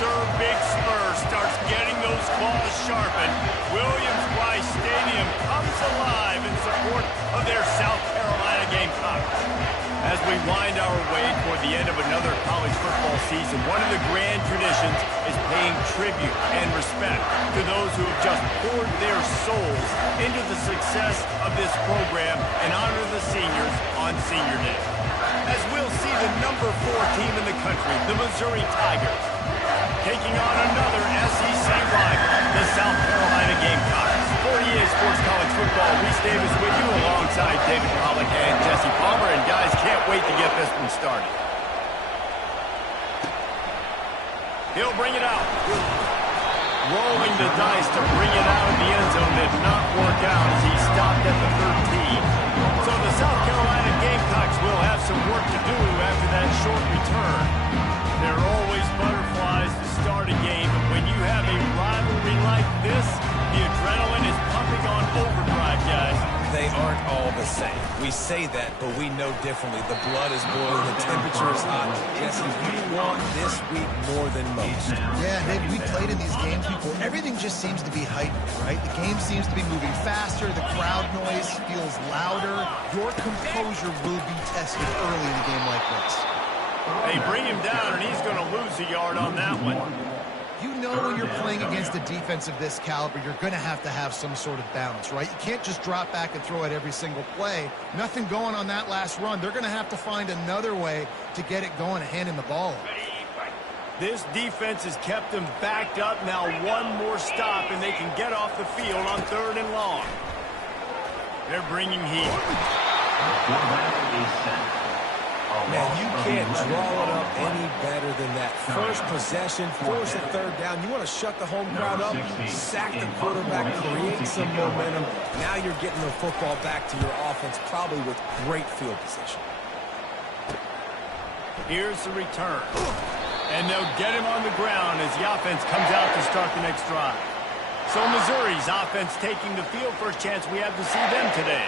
Sir Big Spur starts getting those claws sharpened, Williams-Brice Stadium comes alive in support of their South Carolina Gamecocks. As we wind our way toward the end of another college football season, one of the grand traditions is paying tribute and respect to those who have just poured their souls into the success of this program and honor the seniors on Senior Day. As we'll see the number 4 team in the country, the Missouri Tigers, taking on another SEC rival, the South Carolina Gamecocks. For EA Sports College Football, Reese Davis with you alongside David Pollock and Jesse Palmer. And guys, can't wait to get this one started. He'll bring it out. Rolling the dice to bring it out of the end zone did not work out as he stopped at the 13. So the South Carolina Gamecocks will have some work to do after that short return. There are always butterflies to start a game, and when you have a rivalry like this, the adrenaline is pumping on overdrive, guys. They aren't all the same. We say that, but we know differently. The blood is boiling, the temperature is hot. Jesse, you want this week more than most. Yeah, Nick, we played in these games before. Everything just seems to be heightened, right? The game seems to be moving faster. The crowd noise feels louder. Your composure will be tested early in a game like this. They bring him down, and he's going to lose a yard on that one. You know when you're playing against a defense of this caliber, you're going to have some sort of balance, right? You can't just drop back and throw it every single play. Nothing going on that last run. They're going to have to find another way to get it going and handing the ball off. This defense has kept them backed up. Now one more stop, and they can get off the field on 3rd and long. They're bringing heat. Man, you can't draw it up any better than that. First possession, force a 3rd down. You want to shut the home crowd up, sack the quarterback, create some momentum. Now you're getting the football back to your offense, probably with great field position. Here's the return. And they'll get him on the ground as the offense comes out to start the next drive. So Missouri's offense taking the field. First chance we have to see them today.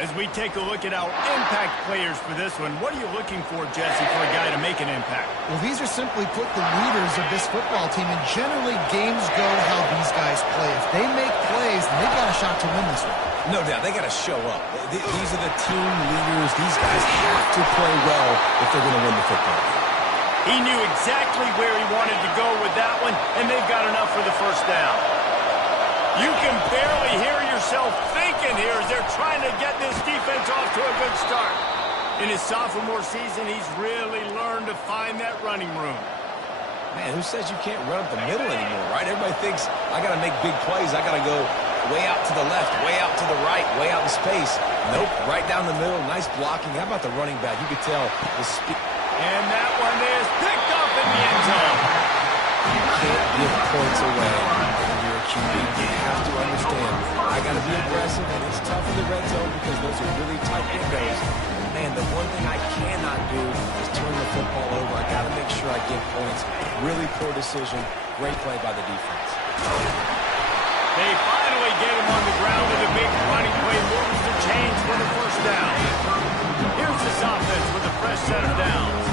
As we take a look at our impact players for this one, what are you looking for, Jesse, for a guy to make an impact? Well, these are simply put the leaders of this football team, and generally games go how these guys play. If they make plays, then they've got a shot to win this one. No doubt, they got to show up. These are the team leaders. These guys have to play well if they're going to win the football game. He knew exactly where he wanted to go with that one, and they've got enough for the first down. You can barely hear yourself thinking here as they're trying to get this defense off to a good start. In his sophomore season, he's really learned to find that running room. Man, who says you can't run up the middle anymore, right? Everybody thinks, I got to make big plays. I got to go way out to the left, way out to the right, way out in space. Nope, right down the middle, nice blocking. How about the running back? You could tell the speed. And that one is picked up in the end zone. You can't give points away when you're a QB. You have to understand, I got to be aggressive, and it's tough in the red zone because those are really tight windows. Man, the one thing I cannot do is turn the football over. I got to make sure I get points. Really poor decision. Great play by the defense. They finally get him on the ground with a big running play. Moves the chains for the first down. Here's this offense with a fresh set of downs.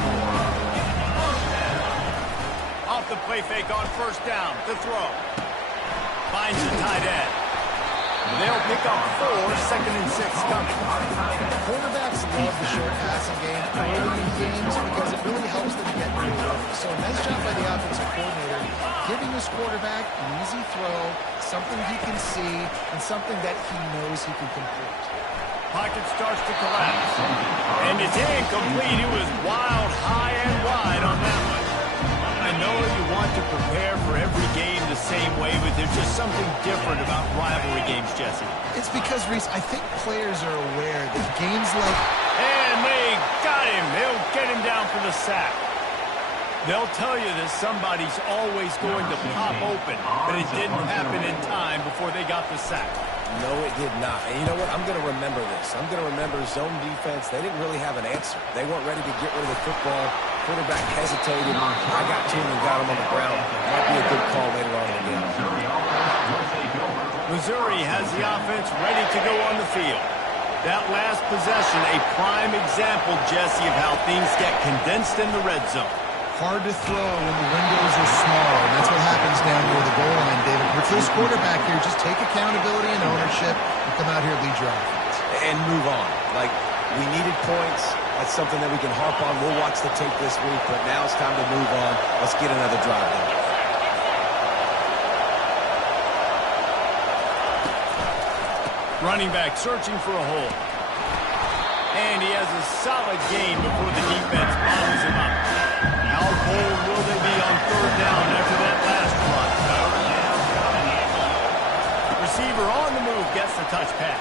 Off the play fake on first down. The throw. Finds the tight end. They'll pick up 4, 2nd and 6 coming. Quarterbacks love the short passing game early in games because it really helps them get creative. So a nice job by the offensive coordinator, giving his quarterback an easy throw, something he can see, and something that he knows he can complete. Pocket starts to collapse. And it's incomplete. It was wild, high and wide on that one. I know you want to prepare for every game the same way, but there's just something different about rivalry games, Jesse. It's because, Reese, I think players are aware that games like... And they got him. They'll get him down for the sack. They'll tell you that somebody's always going to pop open, but it didn't happen in time before they got the sack. No, it did not. And you know what? I'm going to remember this. I'm going to remember zone defense. They didn't really have an answer. They weren't ready to get rid of the football. Quarterback hesitated. I got to him and got him on the ground. Might be a good call later on in the game. Missouri has the offense ready to go on the field. That last possession, a prime example, Jesse, of how things get condensed in the red zone. hard to throw when the windows are small, and that's what happens down near the goal line, David. But for this quarterback here, just take accountability and ownership and come out here and lead your offense. And move on. Like, we needed points. That's something that we can harp on. We'll watch the tape this week, but now it's time to move on. Let's get another drive done. Running back searching for a hole. And he has a solid gain before the defense follows him up. How bold will they be on third down after that last run? Receiver on the move gets the touch pass.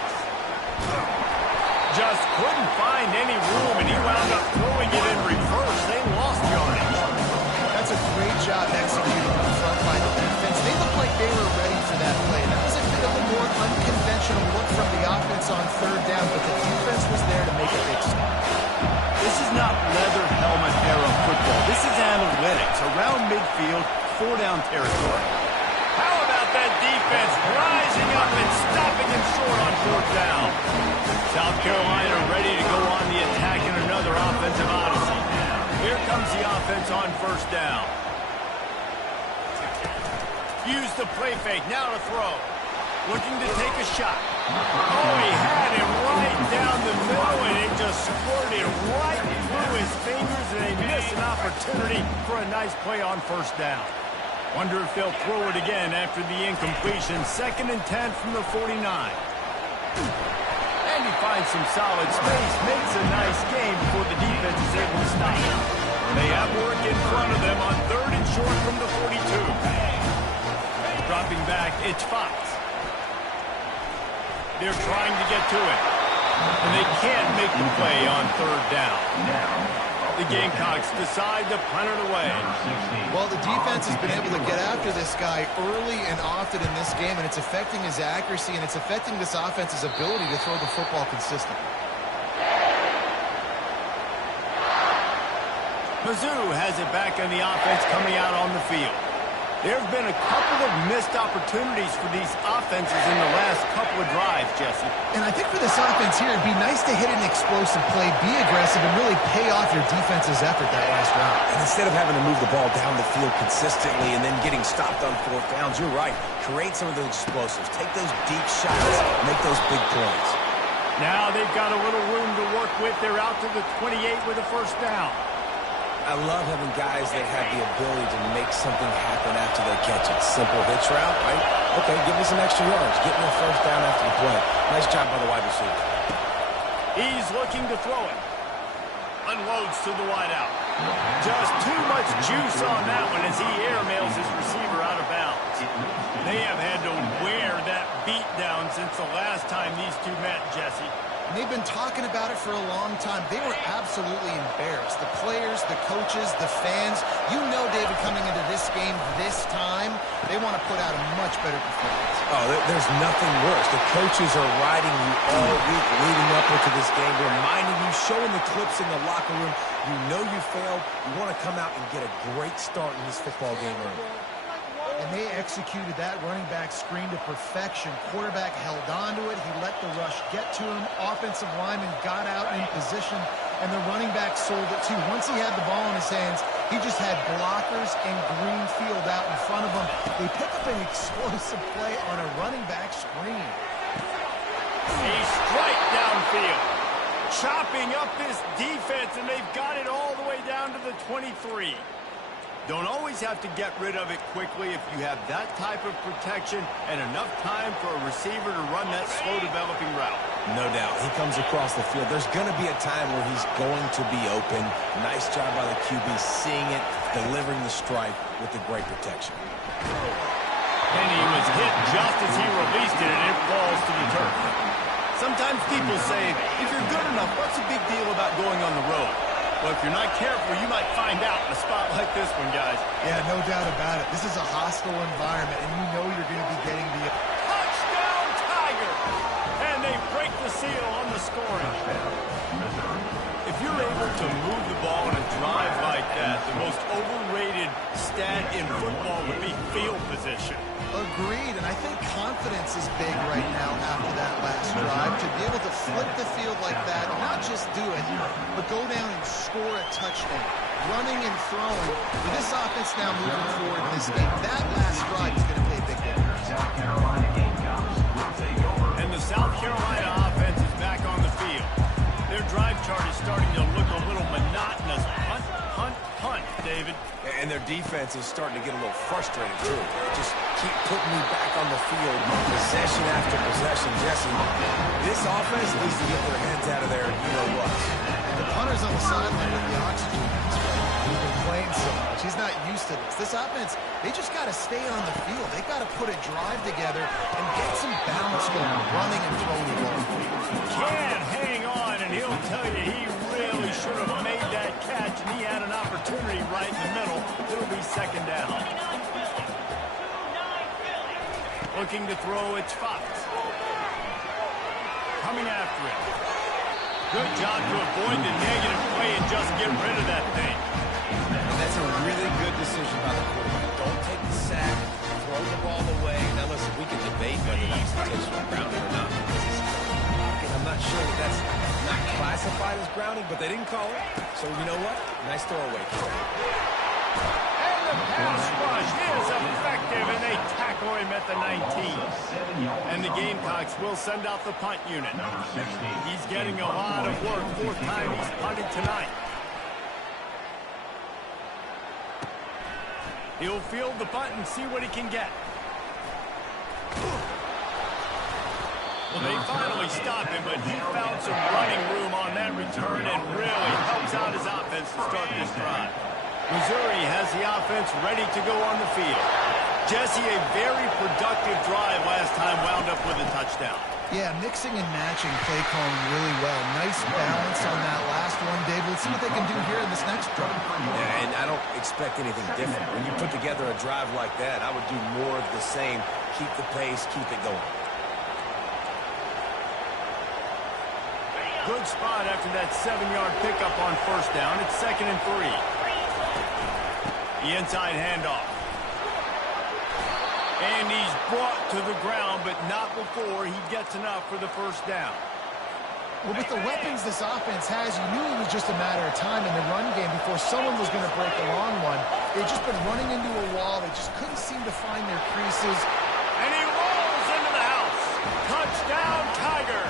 Just couldn't find any room, and he wound up throwing it in reverse. They lost yardage. That's a great job executing on the front line of defense. They looked like they were ready for that play. That was a bit of a more unconventional look from the offense on third down, but the defense was there to make a big stop. This is not leather helmet era football. This is analytics around midfield, 4-down territory. How about that defense rising up and stopping him short on fourth down? South Carolina ready to go on the attack in another offensive odyssey. Here comes the offense on first down. Use the play fake, now to throw. Looking to take a shot. Oh, he had him right down the middle, and it just squirted right through his fingers, and they missed an opportunity for a nice play on first down. Wonder if they'll throw it again after the incompletion. 2nd and 10 from the 49. And he finds some solid space, makes a nice game before the defense is able to stop him. They have work in front of them on 3rd and short from the 42. Dropping back, it's Fox. They're trying to get to it, and they can't make the play on third down. The Gamecocks decide to punt it away. Well, the defense has been able to get after this guy early and often in this game, and it's affecting his accuracy, and it's affecting this offense's ability to throw the football consistently. Mizzou has it back on the offense coming out on the field. There have been a couple of missed opportunities for these offenses in the last couple of drives, Jesse. And I think for this offense here, it'd be nice to hit an explosive play, be aggressive, and really pay off your defense's effort that last round. And instead of having to move the ball down the field consistently and then getting stopped on fourth downs, you're right. Create some of those explosives. Take those deep shots. Make those big plays. Now they've got a little room to work with. They're out to the 28 with a first down. I love having guys that have the ability to make something happen after they catch it. Simple hitch route, right? Okay, give me some extra yards. Get me a first down after the play. Nice job by the wide receiver. He's looking to throw it. Unloads to the wideout. Just too much juice on that one as he airmails his receiver out of bounds. They have had to wear that beat down since the last time these two met, Jesse. And they've been talking about it for a long time. They were absolutely embarrassed. The players, the coaches, the fans. You know, David, coming into this game this time, they want to put out a much better performance. Oh, there's nothing worse. The coaches are riding you all week leading up into this game, reminding you, showing the clips in the locker room. You know you failed. You want to come out and get a great start in this football game early. And they executed that running back screen to perfection. Quarterback held on to it. He let the rush get to him. Offensive lineman got out in position, and the running back sold it too. Once he had the ball in his hands, he just had blockers and green field out in front of him. They pick up an explosive play on a running back screen. A strike downfield. Chopping up this defense, and they've got it all the way down to the 23. Don't always have to get rid of it quickly if you have that type of protection and enough time for a receiver to run that slow-developing route. No doubt. He comes across the field. There's going to be a time where he's going to be open. Nice job by the QB seeing it, delivering the strike with the great protection. And he was hit just as he released it, and it falls to the turf. Sometimes people say, if you're good enough, what's the big deal about going on the road? Well, if you're not careful, you might find out in a spot like this one, guys. Yeah, no doubt about it. This is a hostile environment, and you know you're going to be getting the... Touchdown, Tiger! And they break the seal on the scoring. If you're able to move the ball in a drive like that, the most overrated stat in football would be field position. Agreed, and I think confidence is big right now after that last drive. To be able to flip the field like that, not just do it, but go down and score a touchdown. running and throwing. With this offense now moving forward in this game, that last drive is going to pay big dividends. And the South Carolina offense is back on the field. Their drive chart is starting to look a little monotonous. Punt, punt, punt, David. And their defense is starting to get a little frustrated, too. They just keep putting me back on the field, possession after possession. Jesse, this offense needs to get their heads out of there, you know what. The punter's on the sideline with the oxygen mask. He's been playing so much. He's not used to this. This offense, they just got to stay on the field. They got to put a drive together and get some balance going, running and throwing the ball. Can't hang on, and he'll tell you he really should have made that catch, and he had an opportunity right in the middle. It'll be second down. Looking to throw, it's Fox. Coming after it. Good job to avoid the negative play and just get rid of that thing. And that's a really good decision by the quarterback. Don't take the sack, throw the ball away. Now, listen, we can debate whether that's intentional grounding or not. I'm not sure that that's not classified as grounding, but they didn't call it. So, you know what? Nice throwaway. And the pass rush is effective, and they tackle him at the 19. And the Gamecocks will send out the punt unit. He's getting a lot of work. Fourth time he's punted tonight. He'll field the punt and see what he can get. Well, they finally stopped him, but he found some running room on that return and really helps out his offense to start this drive. Missouri has the offense ready to go on the field. Jesse, a very productive drive last time, wound up with a touchdown. Yeah, mixing and matching play calling really well. Nice balance on that last one, Dave. Let's see what they can do here in this next drive. Yeah, and I don't expect anything different. When you put together a drive like that, I would do more of the same. Keep the pace, keep it going. Good spot after that 7-yard pickup on first down. It's 2nd and 3. The inside handoff. And he's brought to the ground, but not before he gets enough for the first down. Well, with the weapons this offense has, you knew it was just a matter of time in the run game before someone was going to break a long one. They've just been running into a wall. They just couldn't seem to find their creases. And he rolls into the house. Touchdown, Tiger.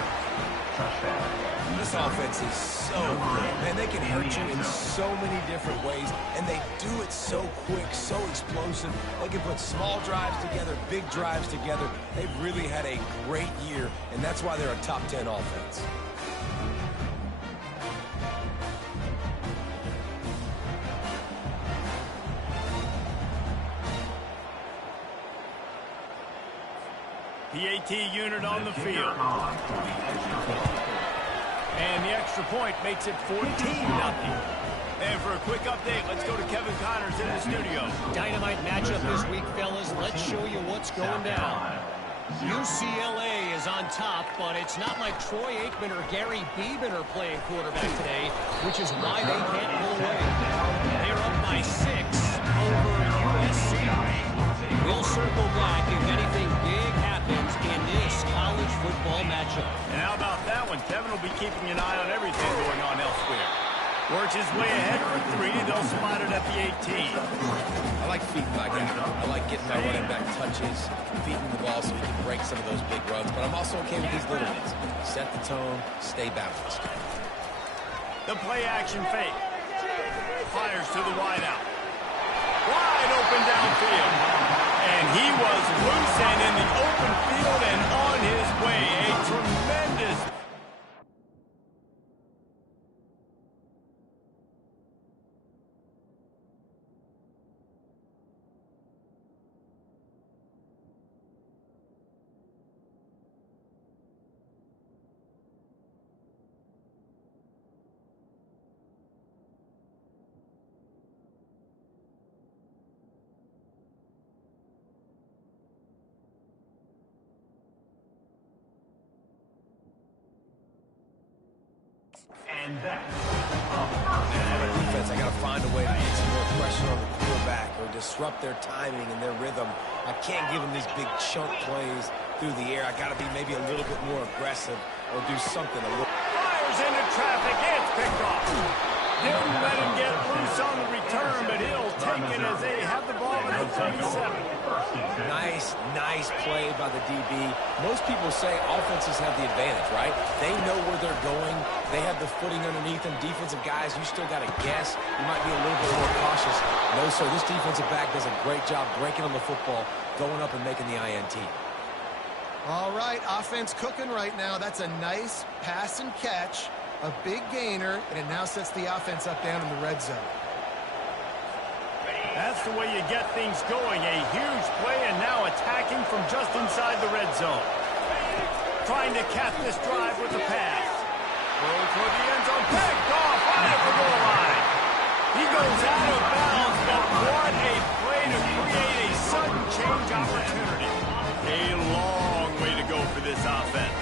This offense is so good. Man, they can hurt you in so many different ways, and they do it so quick, so explosive. They can put small drives together, big drives together. They've really had a great year, and that's why they're a top 10 offense. PAT unit on the field. And the extra point makes it 14-0. And for a quick update, let's go to Kevin Connors in the studio. Dynamite matchup this week, fellas. Let's show you what's going down. UCLA is on top, but it's not like Troy Aikman or Gary Beeman are playing quarterback today, which is why they can't pull away. They're up by 6 over USC. We'll circle back if anything big happens in this college football matchup. And how about that one? Kevin will be keeping an eye on everything going on elsewhere. Works his way ahead for 3. They'll spot it at the 18. I like feeding my guy. I like getting my running back touches, feeding the ball so he can break some of those big runs. But I'm also okay with these little ones. Set the tone, stay balanced. The play action fake. Fires to the wideout. Wide open downfield. And he was loose and in the open field and on his way. A tremendous... Defense, I got to find a way to get some more pressure on the quarterback or disrupt their timing and their rhythm. I can't give them these big chunk plays through the air. I got to be maybe a little bit more aggressive or do something a little. Fires into traffic. It's picked off. Didn't let him get loose on the return, but he'll take it as they have the ball at the 27. Nice play by the DB. Most people say offenses have the advantage, right? They know where they're going. They have the footing underneath them. Defensive guys, you still got to guess. You might be a little bit more cautious. No, sir, this defensive back does a great job breaking on the football, going up and making the INT. All right, offense cooking right now. That's a nice pass and catch, a big gainer, and it now sets the offense up down in the red zone. That's the way you get things going. A huge play and now attacking from just inside the red zone. Trying to cap this drive with the pass. Throw toward the end zone. Picked off right at the goal line. He goes out of bounds, but what a play to create a sudden change opportunity. A long way to go for this offense.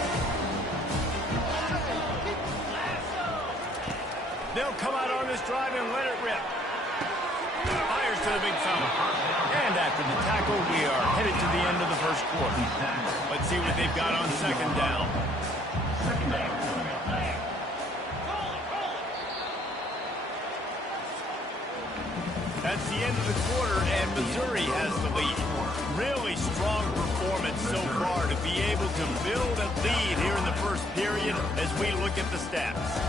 They'll come out on this drive and let it rip. Fires to the big fella. And after the tackle, we are headed to the end of the first quarter. Let's see what they've got on second down. That's the end of the quarter, and Missouri has the lead. Really strong performance so far to be able to build a lead here in the first period as we look at the stats.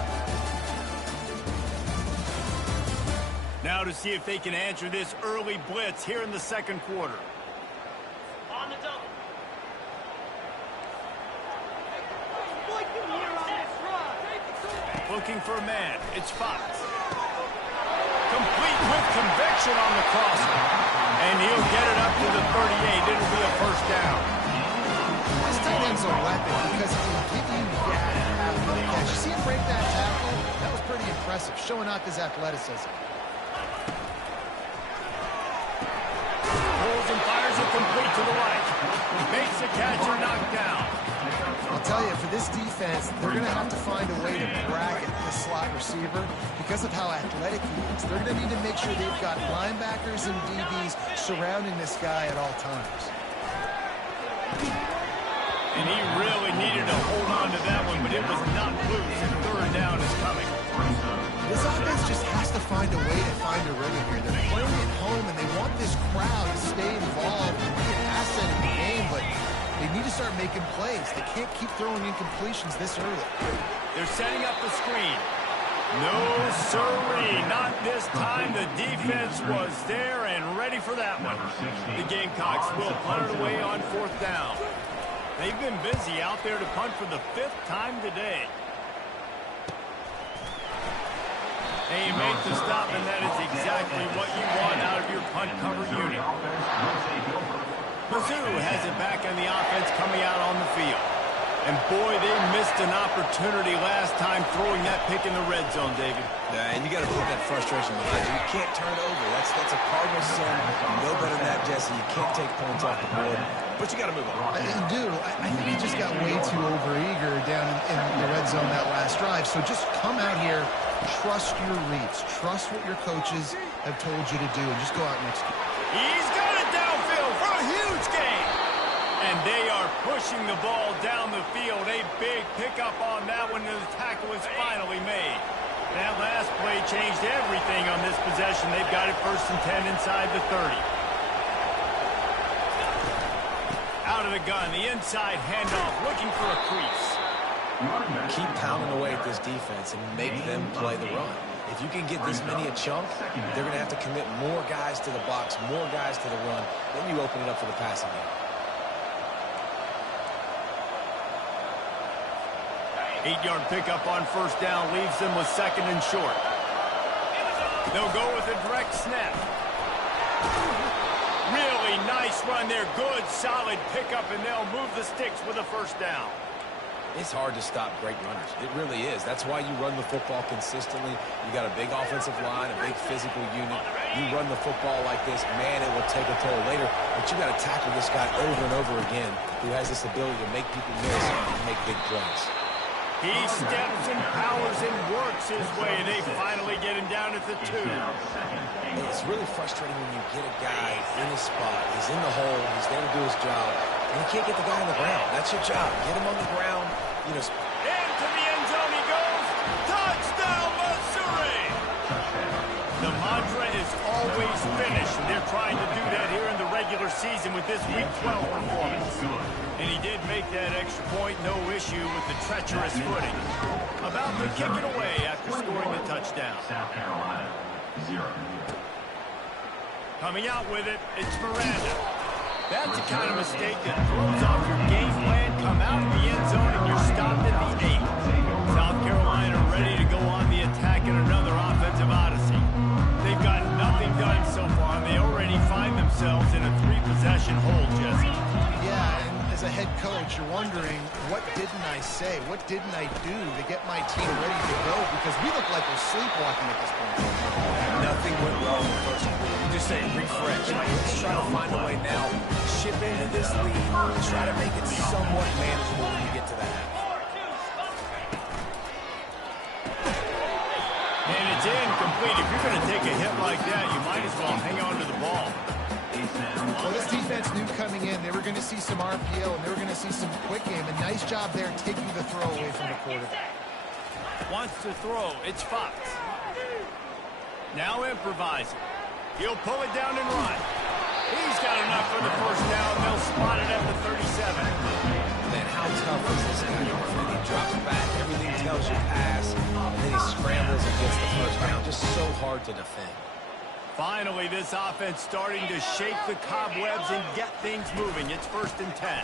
Now to see if they can answer this early blitz here in the second quarter. On the double. Looking for a man. It's Fox. Complete with conviction on the crosser. And he'll get it up to the 38. It'll be a first down. This tight end's a weapon because he can give you that after the catch. You see him break that tackle? That was pretty impressive, showing off his athleticism. Pulls and fires it complete to the right. Makes the catcher knocked down. I'll tell you, for this defense, they're going to have to find a way to bracket the slot receiver because of how athletic he is. They're going to need to make sure they've got linebackers and DBs surrounding this guy at all times. And he really needed to hold on to that one, but it was not loose, and third down is coming. This offense just has to find a way to find a rhythm here. They're playing at home, and they want this crowd to stay involved and be an asset in the game, but they need to start making plays. They can't keep throwing incompletions this early. They're setting up the screen. No, sirree, not this time. The defense was there and ready for that one. The Gamecocks will punt it away on fourth down. They've been busy out there to punt for the 5th time today. And you make the stop, and that is exactly what you want out of your punt cover unit. Mizzou has it back on the offense coming out on the field. And boy, they missed an opportunity last time throwing that pick in the red zone, David. And you got to put that frustration behind you. You can't turn it over. That's a cardinal sin. No better than that, Jesse. You can't take points off the board. But you got to move on. You do. I think he just got way too overeager down in the red zone that last drive. So just come out here, trust your reads. Trust what your coaches have told you to do, and just go out and execute. He's got it downfield for a huge gain. And they are pushing the ball down the field. A big pickup on that one, and the tackle is finally made. That last play changed everything on this possession. They've got it 1st and 10 inside the 30. Out of the gun, the inside handoff, looking for a crease. Keep pounding away at this defense and make them play the run. If you can get this many a chunk, they're going to have to commit more guys to the box, more guys to the run. Then you open it up for the passing game. 8-yard pickup on first down leaves them with 2nd and short. They'll go with a direct snap. Really nice run there. Good, solid pickup, and they'll move the sticks with a first down. It's hard to stop great runners. It really is. That's why you run the football consistently. You got a big offensive line, a big physical unit. You run the football like this, man, it will take a toll later. But you got to tackle this guy over and over again who has this ability to make people miss and make big plays. He steps and powers and works his way, and they finally get him down at the 2. It's really frustrating when you get a guy in his spot. He's in the hole. He's there to do his job. And you can't get the guy on the ground. That's your job. Get him on the ground. You know, into the end zone he goes. Touchdown, Missouri! season with this Week 12 performance. And he did make that extra point, no issue with the treacherous footing. About to kick it away after scoring the touchdown. South Carolina, 0. Coming out with it, it's Miranda. That's the kind of mistake that throws off your game plan. Come out in the end zone and you're stopped at the 8. South Carolina ready to go on the attack in another offensive odyssey. They've got nothing done so far, and they already find themselves in a 3-possession hole, Jesse. Yeah, and as a head coach, you're wondering, what didn't I say? What didn't I do to get my team ready to go? Because we look like we're sleepwalking at this point. Nothing went well in the first quarter. You just say refresh. Like, let's try to find a way now. Ship into this lead. Try to make it somewhat manageable when you get to the half. And it's incomplete. If you're going to take a hit like that, you might as well hang on to the ball. Well, this defense knew coming in they were going to see some RPO and they were going to see some quick game. A nice job there taking the throw away from the quarterback. Wants to throw. It's Fox. Now improvising. He'll pull it down and run. He's got enough for the first down. They'll spot it at the 37. Man, how tough is this guy? He drops back, everything tells you pass, and then he scrambles and gets the first down. Just so hard to defend. Finally, this offense starting to shake the cobwebs and get things moving. It's 1st and 10.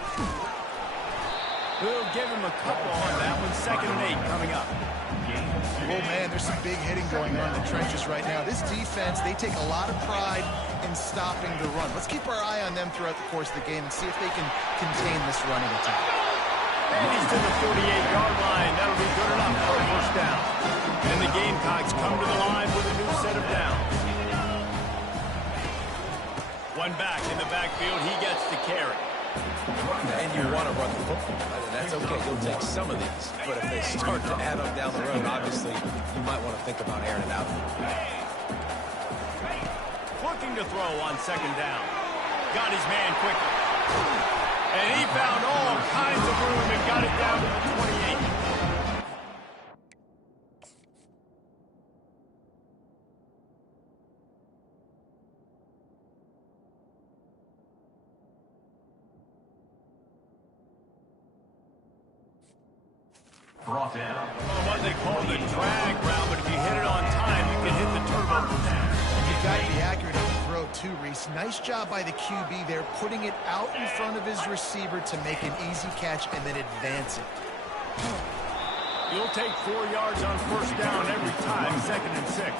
We'll give him a couple on that one. 2nd and 8 coming up. Oh, man, there's some big hitting going on in the trenches right now. This defense, they take a lot of pride in stopping the run. Let's keep our eye on them throughout the course of the game and see if they can contain this running attack. And he's to the 48-yard line. That'll be good enough for a first down. And the Gamecocks come to the line with a new set of downs. One back in the backfield. He gets the carry. And you want to run the football. That's okay. You'll take some of these. But if they start to add up down the road, obviously, you might want to think about airing it out. Looking to throw on 2nd down. Got his man quickly. And he found all kinds of room and got it down to the 28. Brought down. What they call the drag route, but if you hit it on time, you can hit the turbo boost. And you've got to be accurate on the throw, too, Reese. Nice job by the QB there, putting it out in front of his receiver to make an easy catch and then advance it. You'll take 4 yards on 1st down every time, 2nd and 6.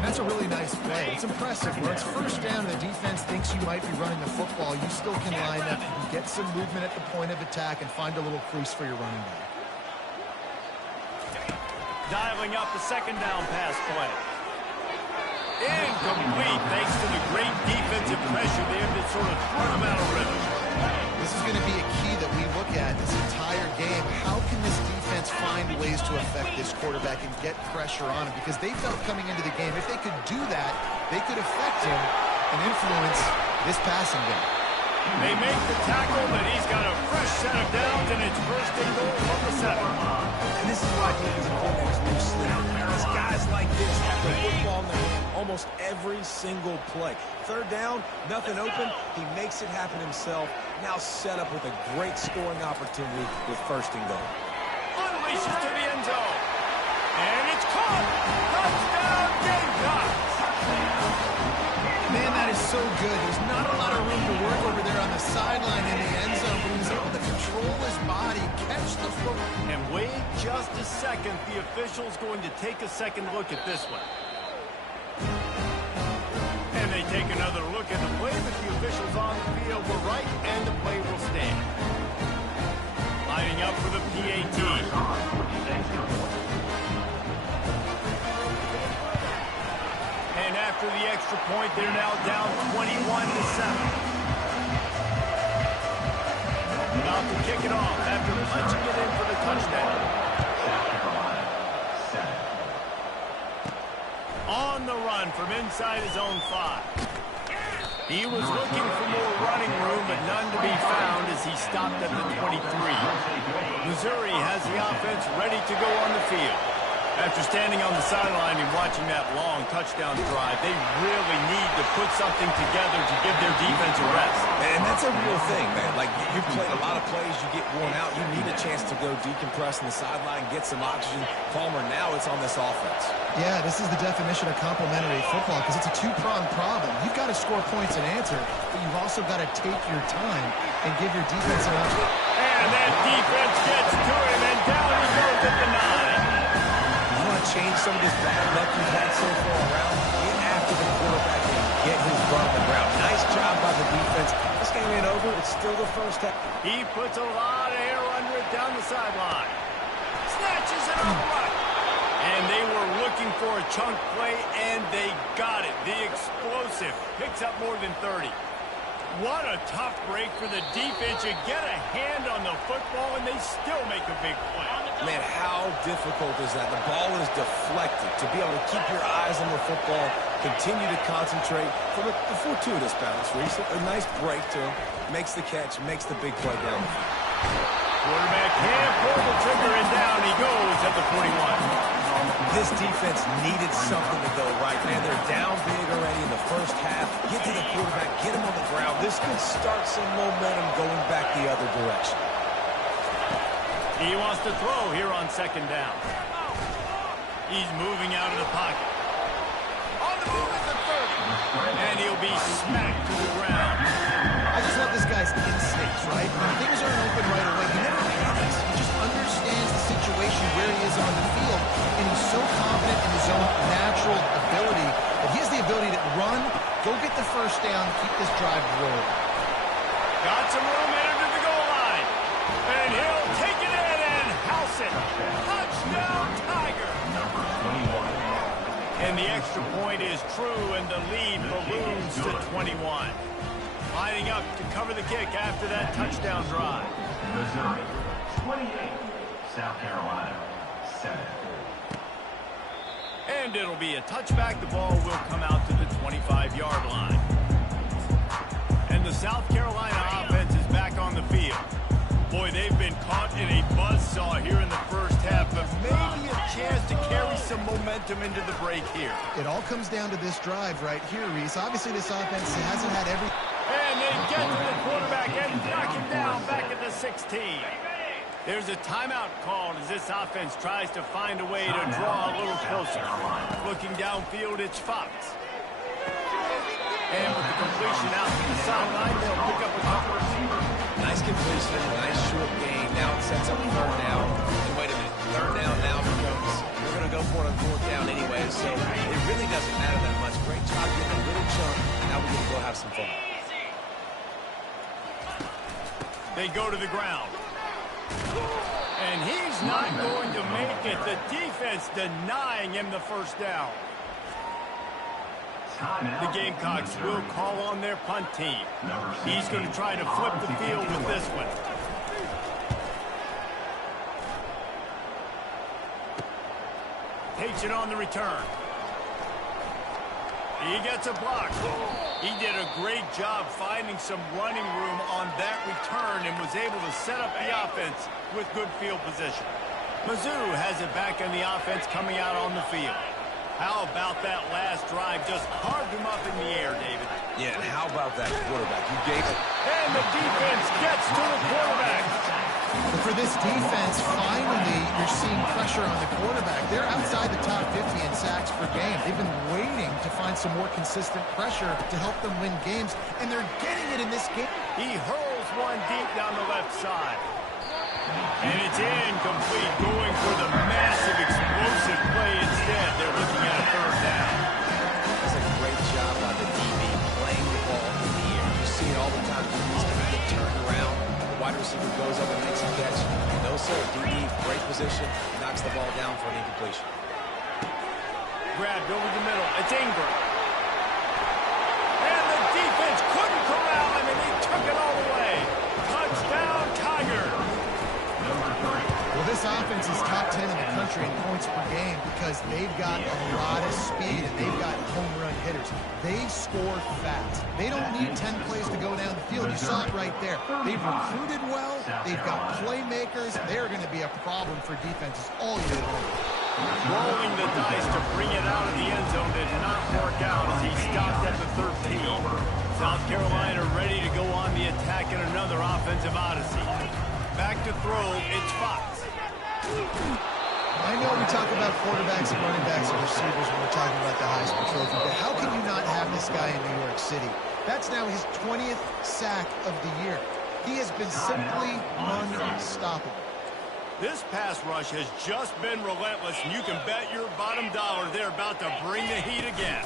That's a really nice play. It's impressive. When it's 1st down and the defense thinks you might be running the football, you still can line up. You can get some movement at the point of attack and find a little crease for your running back. Dialing up the 2nd down pass play. Incomplete thanks to the great defensive pressure there that sort of threw them out of rhythm. This is going to be a key that we look at this entire game. How can this defense find ways to affect this quarterback and get pressure on him? Because they felt coming into the game, if they could do that, they could affect him and influence this passing game. They make the tackle, but he's got a fresh set of downs, and it's 1st and goal from the 7. And this is why defensive coordinators lose sleep. Because guys like this have the football in their hand almost every single play. 3rd down, nothing open. He makes it happen himself. Now set up with a great scoring opportunity with 1st and goal. Unleashes to the end zone. And it's caught. Touchdown, Gamecocks. Man, that is so good. There's not a lot of room to work over there on the sideline in the end zone, but he was able to control his body, catch the football. And wait just a second. The official's going to take a second look at this one. And they take another look at the play, but the officials on the field were right, and the play will stand. Lining up for the PAT. And after the extra point, they're now down 21-7. About to kick it off after punching it in for the touchdown. On the run from inside his own 5. He was looking for more running room, but none to be found as he stopped at the 23. Missouri has the offense ready to go on the field. After standing on the sideline and watching that long touchdown drive, they really need to put something together to give their defense a rest. And that's a real thing, man. Like, you've played a lot of plays, you get worn out, you need a chance to go decompress on the sideline, get some oxygen. Palmer, now it's on this offense. Yeah, this is the definition of complementary football because it's a two-pronged problem. You've got to score points and answer, but you've also got to take your time and give your defense an opportunity. And that defense gets to him, and down he goes at the 9. You want to change some of this bad luck you've had so far around? Get after the quarterback and get his butt on the ground. Nice job by the defense. This game ain't over. It's still the first half. He puts a lot of air under it down the sideline. Snatches it off the right. And they were looking for a chunk play, and they got it. The explosive picks up more than 30. What a tough break for the defense. You get a hand on the football, and they still make a big play. Man, how difficult is that? The ball is deflected. To be able to keep your eyes on the football, continue to concentrate from a fortuitous bounce. A nice break to him. Makes the catch, makes the big play down the field. Quarterback can't pull the trigger, and down he goes at the 41. This defense needed something to go right, man. They're down big already in the first half. Get to the quarterback, get him on the ground. This could start some momentum going back the other direction. He wants to throw here on second down. He's moving out of the pocket. On the move at the 30. And he'll be smacked to the ground. I just love this guy's instincts, right? When things aren't open right away, he never panics. He just understands the situation where he is on the field, and he's so confident in his own natural ability that he has the ability to run, go get the first down, keep this drive rolling. Got some room headed to the goal line. And he'll take it in and house it. Touchdown, Tiger. Number 21. And the extra point is true, and the lead balloons to 21. Lining up to cover the kick after that touchdown drive. Missouri, 28. South Carolina, 7. And it'll be a touchback. The ball will come out to the 25-yard line. And the South Carolina offense is back on the field. Boy, they've been caught in a buzzsaw here in the first half, but maybe a chance to carry some momentum into the break here. It all comes down to this drive right here, Reese. Obviously, this offense hasn't had every... And they get to the quarterback and knock him down back at the 16. There's a timeout called as this offense tries to find a way to draw a little closer. Looking downfield, it's Fox. And with the completion out to the sideline, they'll pick up a couple of receivers. Nice completion, nice short gain. Now it sets up a third down. And wait a minute, third down now becomes, we're going to go for it on fourth down anyway, so it really doesn't matter that much. Great job getting a little chunk. Now we're going to go have some fun. They go to the ground. And he's not going to make it. The defense denying him the first down. The Gamecocks will call on their punt team. He's going to try to flip the field with this one. Takes it on the return. He gets a block. He did a great job finding some running room on that return and was able to set up the offense with good field position. Mizzou has it back in the offense coming out on the field. How about that last drive? Just carved him up in the air, David. Yeah, and how about that quarterback? You gave it. And the defense gets to the quarterback. But for this defense, finally, you're seeing pressure on the quarterback. They're outside the top 50 in sacks per game. They've been waiting to find some more consistent pressure to help them win games, and they're getting it in this game. He hurls one deep down the left side. And it's incomplete, going for the massive explosive play instead. They're looking at a third down. That's a great job by the DB playing the ball in the air. You see it all the time. DB's going to get turned around. The wide receiver goes up and makes a catch. No, sir. DB, great position. Knocks the ball down for an incompletion. Grabbed over the middle. It's Ingram. And the defense couldn't corral him, and he took it all the way. Touchdown, Tiger. Well, this offense is top 10 in the country in points per game because they've got a lot of speed and they've got home run hitters. They score fast. They don't need 10 plays to go down the field. You saw it right there. They've recruited well. They've got playmakers. They're going to be a problem for defenses all year long. Rolling the dice to bring it out of the end zone did not work out as he stopped at the 13. South Carolina ready to go on the attack in another offensive odyssey. Back to throw, it's Fox. I know we talk about quarterbacks and running backs and receivers when we're talking about the Heisman Trophy, but how can you not have this guy in New York City? That's now his 20th sack of the year. He has been simply unstoppable. This pass rush has just been relentless, and you can bet your bottom dollar they're about to bring the heat again.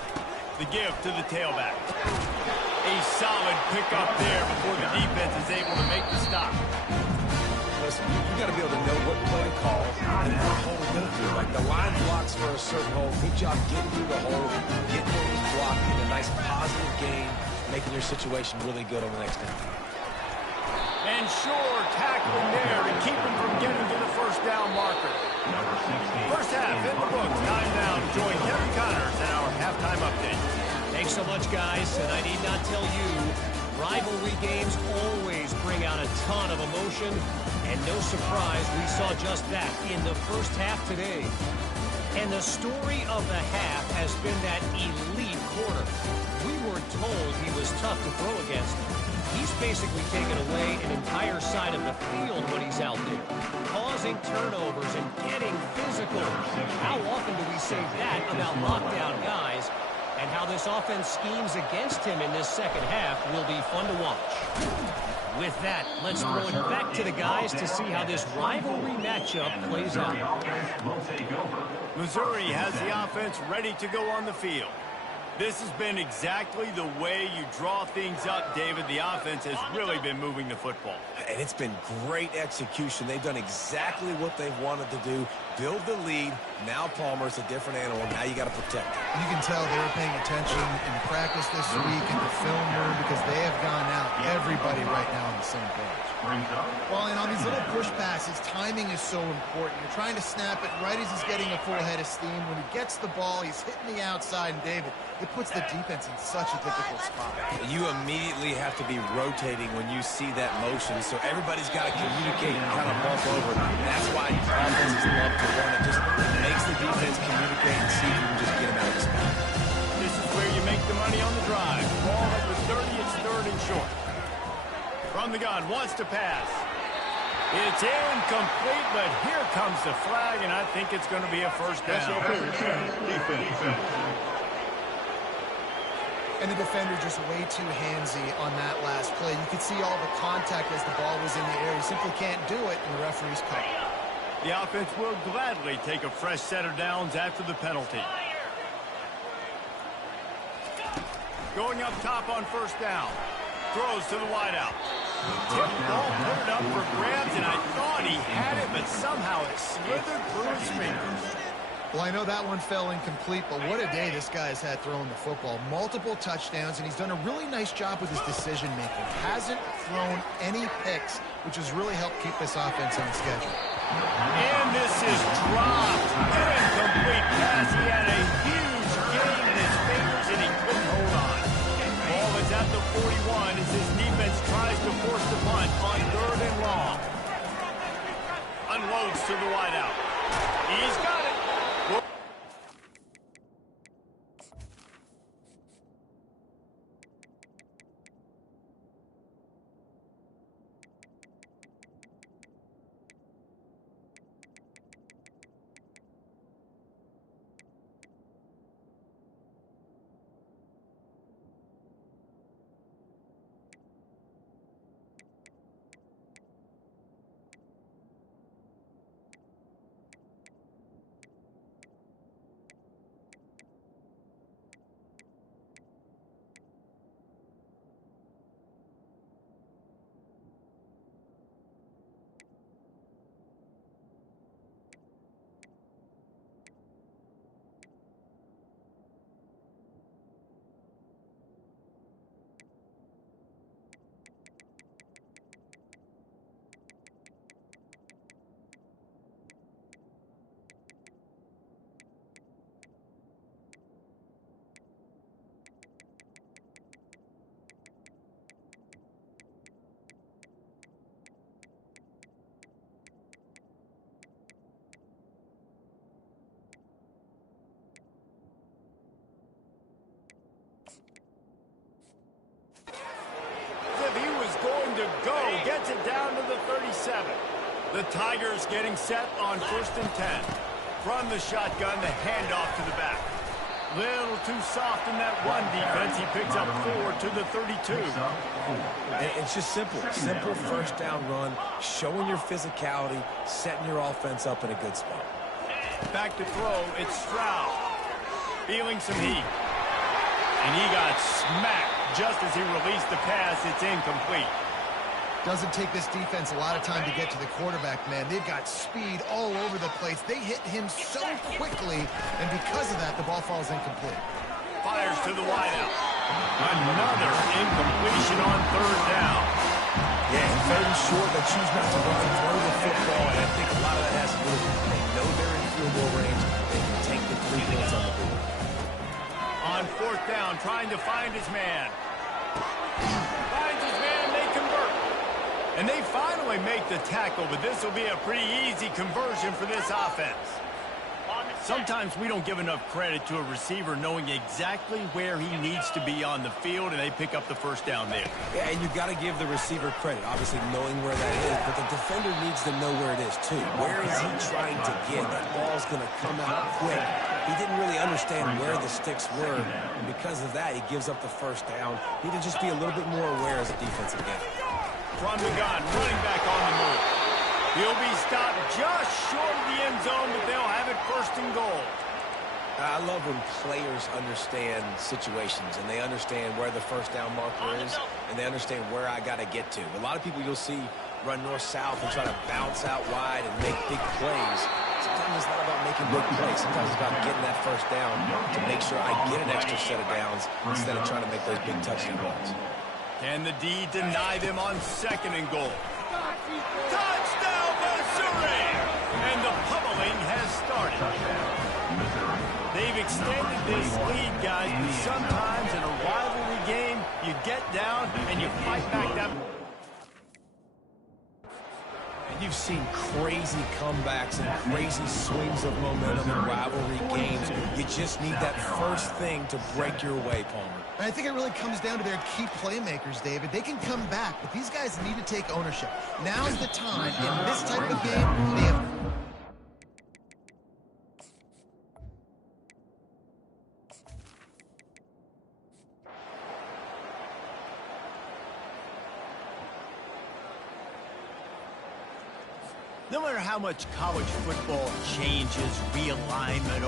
The give to the tailback. A solid pickup there before the defense is able to make the stop. Listen, you got to be able to know what play to call and what hole to go through. Like the line blocks for a certain hole. Good job getting through the hole, getting what was blocked, getting a nice positive gain, making your situation really good on the next down. And sure, tackling there to keep him from getting to the first down marker. First half in the books. Time now to join Kevin Connors in our halftime update. Thanks so much, guys. And I need not tell you, rivalry games always bring out a ton of emotion. And no surprise, we saw just that in the first half today. And the story of the half has been that elite corner. We were told he was tough to throw against. He's basically taken away an entire side of the field when he's out there, causing turnovers and getting physical. How often do we say that about lockdown guys? And how this offense schemes against him in this second half will be fun to watch. With that, let's throw it back to the guys to see how this rivalry matchup plays out. Missouri has the offense ready to go on the field. This has been exactly the way you draw things up, David. The offense has really been moving the football. And it's been great execution. They've done exactly what they've wanted to do. Build the lead. Now Palmer's a different animal. Now you got to protect him. You can tell they were paying attention in practice this week in the film room because they have gone out, everybody right now on the same page. Well, and on these little push passes, timing is so important. You're trying to snap it right as he's getting a full head of steam. When he gets the ball, he's hitting the outside, and David, it puts the defense in such a difficult spot. You immediately have to be rotating when you see that motion, so everybody's got to communicate and kind of bump over. And that's why offenses love to run it. Just makes the defense communicate and see if you can just get him out of the spot. This is where you make the money on the drive. Ball at the 30, it's third and short. From the gun, wants to pass. It's incomplete, but here comes the flag, and I think it's going to be a first down. Defense. And the defender just way too handsy on that last play. You could see all the contact as the ball was in the air. He simply can't do it, and the referee's call. The offense will gladly take a fresh set of downs after the penalty. Going up top on first down. Throws to the wideout. Tip ball, put it up for grabs, and I thought he had it, but somehow it slithered through his fingers. Well, I know that one fell incomplete, but what a day this guy has had throwing the football. Multiple touchdowns, and he's done a really nice job with his decision-making. Hasn't thrown any picks, which has really helped keep this offense on schedule. And this is dropped. Incomplete pass. He had a huge gain in his fingers, and he couldn't hold on. Ball is at the 41 as his defense tries to force the punt on third and long. Unloads to the wideout. He's got it. to go. Gets it down to the 37. The Tigers getting set on 1st and 10. From the shotgun, the handoff to the back. Little too soft in that one defense. He picks up 4 to the 32. And it's just simple. Simple first down run, showing your physicality, setting your offense up in a good spot. Back to throw, it's Stroud. Feeling some heat. And he got smacked just as he released the pass. It's incomplete. Doesn't take this defense a lot of time to get to the quarterback, man. They've got speed all over the place. They hit him so quickly, and because of that, the ball falls incomplete. Fires to the wideout. Another incompletion on 3rd down. Yeah, and 3rd and short, they choose not to run and throw the football, and I think a lot of that has to do with they know they're in field goal range. They can take the 3 points on the board. On 4th down, trying to find his man. Finds his man, they convert. And they finally make the tackle, but this will be a pretty easy conversion for this offense. Sometimes we don't give enough credit to a receiver knowing exactly where he needs to be on the field, and they pick up the 1st down there. Yeah, and you've got to give the receiver credit, obviously knowing where that is, but the defender needs to know where it is, too. Where is he trying to get? That ball's going to come out quick. He didn't really understand where the sticks were, and because of that, he gives up the 1st down. He need to just be a little bit more aware as a defensive game. From the gun, running back on the move. He'll be stopped just short of the end zone, but they'll have it 1st and goal. I love when players understand situations, and they understand where the 1st down marker is, and they understand where I got to get to. A lot of people you'll see run north-south and try to bounce out wide and make big plays. Sometimes it's not about making big plays. Sometimes it's about getting that 1st down to make sure I get an extra set of downs instead of trying to make those big touchdown runs. Can the D deny them on 2nd and goal? Touchdown, Missouri! And the pummeling has started. They've extended this lead, guys, but sometimes in a rivalry game, you get down and you fight back down. And you've seen crazy comebacks and crazy swings of momentum in rivalry games. You just need that first thing to break your way, Palmer. And I think it really comes down to their key playmakers, David. They can come back, but these guys need to take ownership. Now's the time. In this type of game, they have... No matter how much college football changes, realignment,